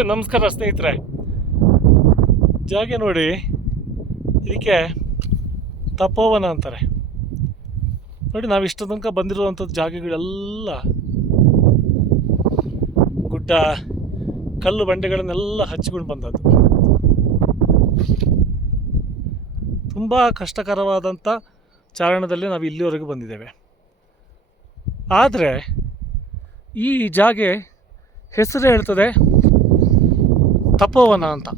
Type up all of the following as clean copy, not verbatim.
ನಮಸ್ಕಾರ ಸ್ನೇಹಿತರೆ. ಜಾಗ ನೋಡಿ, ಇದಕ್ಕೆ ತಪೋವನ ಅಂತಾರೆ. ನೋಡಿ, ನಾವು ಇಷ್ಟ ತನಕ ಬಂದಿರುವಂಥದ್ದು ಜಾಗಗಳೆಲ್ಲ ಗುಡ್ಡ ಕಲ್ಲು ಬಂಡೆಗಳನ್ನೆಲ್ಲ ಹಚ್ಚಿಕೊಂಡು ಬಂದದ್ದು. ತುಂಬ ಕಷ್ಟಕರವಾದಂಥ ಚಾರಣದಲ್ಲಿ ನಾವು ಇಲ್ಲಿವರೆಗೂ ಬಂದಿದ್ದೇವೆ. ಆದರೆ ಈ ಜಾಗೆ ಹೆಸರು ಹೇಳ್ತದೆ ತಪೋವನ ಅಂತ.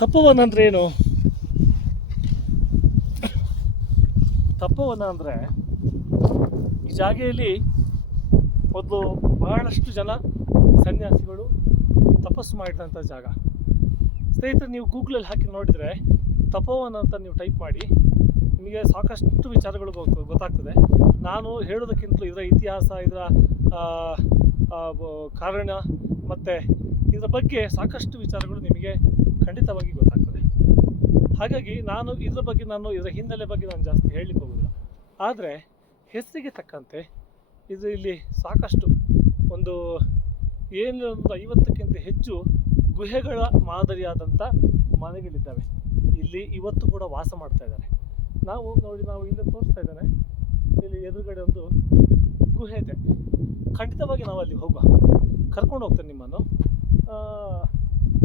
ತಪೋವನ ಅಂದರೆ ಏನು? ತಪೋವನ ಅಂದರೆ ಈ ಜಾಗೆಯಲ್ಲಿ ಮೊದಲು ಬಹಳಷ್ಟು ಜನ ಸನ್ಯಾಸಿಗಳು ತಪಸ್ಸು ಮಾಡಿದಂಥ ಜಾಗ. ಸ್ನೇಹಿತರೆ, ನೀವು ಗೂಗಲಲ್ಲಿ ಹಾಕಿ ನೋಡಿದರೆ ತಪೋವನ ಅಂತ ನೀವು ಟೈಪ್ ಮಾಡಿ, ನಿಮಗೆ ಸಾಕಷ್ಟು ವಿಚಾರಗಳು ಗೊತ್ತಾಗ್ತದೆ. ನಾನು ಹೇಳೋದಕ್ಕಿಂತಲೂ ಇದರ ಇತಿಹಾಸ, ಇದರ ಕಾರಣ ಮತ್ತು ಇದರ ಬಗ್ಗೆ ಸಾಕಷ್ಟು ವಿಚಾರಗಳು ನಿಮಗೆ ಖಂಡಿತವಾಗಿ ಗೊತ್ತಾಗ್ತದೆ. ಹಾಗಾಗಿ ಇದರ ಹಿನ್ನೆಲೆ ಬಗ್ಗೆ ನಾನು ಜಾಸ್ತಿ ಹೇಳಲಿಕ್ಕೆ ಹೋಗೋದಿಲ್ಲ. ಆದರೆ ಹೆಸರಿಗೆ ತಕ್ಕಂತೆ ಇದು ಇಲ್ಲಿ ಸಾಕಷ್ಟು ಒಂದು 50ಕ್ಕಿಂತ ಹೆಚ್ಚು ಗುಹೆಗಳ ಮಾದರಿಯಾದಂಥ ಮನೆಗಳಿದ್ದಾವೆ. ಇಲ್ಲಿ ಇವತ್ತು ಕೂಡ ವಾಸ ಮಾಡ್ತಾ ಇದ್ದಾರೆ. ನಾವು ಇಲ್ಲಿ ತೋರಿಸ್ತಾ ಇದ್ದೇನೆ. ಇಲ್ಲಿ ಎದುರುಗಡೆ ಒಂದು ಗುಹೆ ಇದೆ. ಖಂಡಿತವಾಗಿ ನಾವು ಅಲ್ಲಿ ಹೋಗುವ, ಕರ್ಕೊಂಡು ಹೋಗ್ತೇನೆ ನಿಮ್ಮನ್ನು.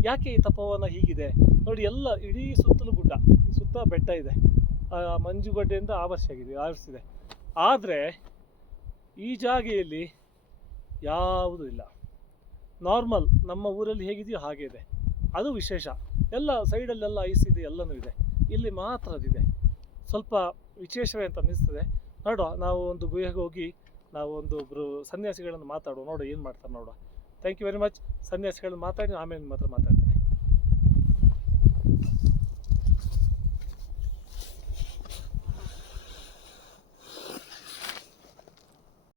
ಯಾಕೆ ಈ ತಪೋವನ ಹೀಗಿದೆ ನೋಡಿ. ಇಡೀ ಸುತ್ತಲೂ ಗುಡ್ಡ, ಸುತ್ತ ಬೆಟ್ಟ ಇದೆ, ಮಂಜುಗಡ್ಡೆಯಿಂದ ಆವರಿಸಿದೆ. ಆದರೆ ಈ ಜಾಗೆಯಲ್ಲಿ ಯಾವುದೂ ಇಲ್ಲ. ನಾರ್ಮಲ್ ನಮ್ಮ ಊರಲ್ಲಿ ಹೇಗಿದೆಯೋ ಹಾಗೆ ಇದೆ. ಅದು ವಿಶೇಷ. ಎಲ್ಲ ಸೈಡಲ್ಲೆಲ್ಲ ಐಸ್ ಇದೆ, ಎಲ್ಲನೂ ಇದೆ. ಇಲ್ಲಿ ಮಾತ್ರ ಅದಿದೆ. ಸ್ವಲ್ಪ ವಿಶೇಷವೇ ಅಂತ ಅನ್ನಿಸ್ತದೆ. ನೋಡುವ, ನಾವು ಒಂದು ಗುಹೆಗೆ ಹೋಗಿ ನಾವು ಒಬ್ಬರು ಸನ್ಯಾಸಿಗಳನ್ನು ಮಾತಾಡುವ, ನೋಡುವ ಏನು ಮಾಡ್ತಾರೆ ನೋಡುವ. Thank you very much. ಸನ್ಯಾಸಿಗಳನ್ನು ಮಾತಾಡಿ ಆಮೇಲೆ ಮಾತ್ರ ಮಾತಾಡ್ತೇನೆ.